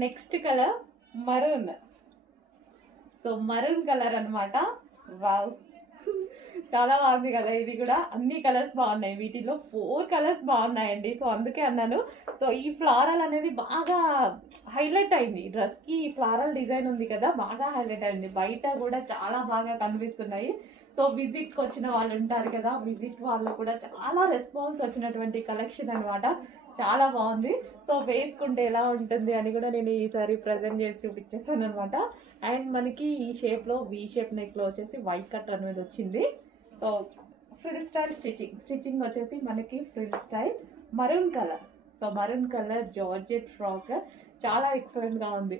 Next colour maroon. So maroon colour అనమాట. Wow, చాలా బాగుంది కదా. ఇది కూడా అన్ని కలర్స్ బాగున్నాయి, వీటిలో 4 కలర్స్ బాగున్నాయండి. సో అందుకే అన్నాను. సో ఈ ఫ్లారల్ అనేది బాగా హైలైట్ అయింది డ్రెస్కి. ఫ్లారల్ డిజైన్ ఉంది కదా, బాగా హైలైట్ అయింది. బయట కూడా చాలా బాగా కనిపిస్తున్నాయి. సో విజిట్కి వచ్చిన వాళ్ళు ఉంటారు కదా, విజిట్ వాళ్ళు కూడా చాలా రెస్పాన్స్ వచ్చినటువంటి కలెక్షన్ అనమాట. చాలా బాగుంది. సో వేసుకుంటే ఎలా ఉంటుంది అని కూడా నేను ఈసారి ప్రజెంట్ చేసి చూపించేసాను అనమాట. అండ్ మనకి ఈ షేప్లో వీ షేప్ నెక్లో వచ్చేసి వైట్ కట్ అనేది వచ్చింది. సో ఫ్రిల్ స్టైల్ స్టిచ్చింగ్ వచ్చేసి మనకి frill style maroon colour. So maroon colour georgette frock చాలా ఎక్సలెంట్గా ఉంది.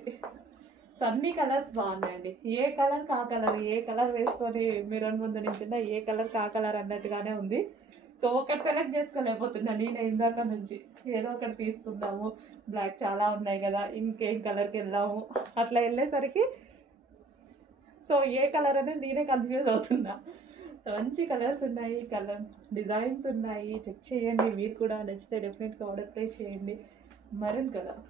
సో అన్ని కలర్స్ బాగున్నాయండి. ఏ కలర్ కా కలర్, ఏ కలర్ వేసుకొని మిర్రర్ ముందు నించున్నా ఏ కలర్ కా కలర్ అన్నట్టుగానే ఉంది. సో ఒకటి సెలెక్ట్ చేసుకోలేకపోతున్నా నేను ఇందాక నుంచి. ఏదో ఒకటి తీసుకుందాము, బ్లాక్ చాలా ఉన్నాయి కదా, ఇంకేం కలర్కి వెళ్దాము అట్లా వెళ్ళేసరికి సో ఏ కలర్ అనేది నేనే కన్ఫ్యూజ్ అవుతున్నా. సో మంచి కలర్స్ ఉన్నాయి, కలర్ డిజైన్స్ ఉన్నాయి. చెక్ చేయండి, మీరు కూడా నచ్చితే డెఫినెట్గా ఆర్డర్ ప్లేస్ చేయండి. Maroon colour.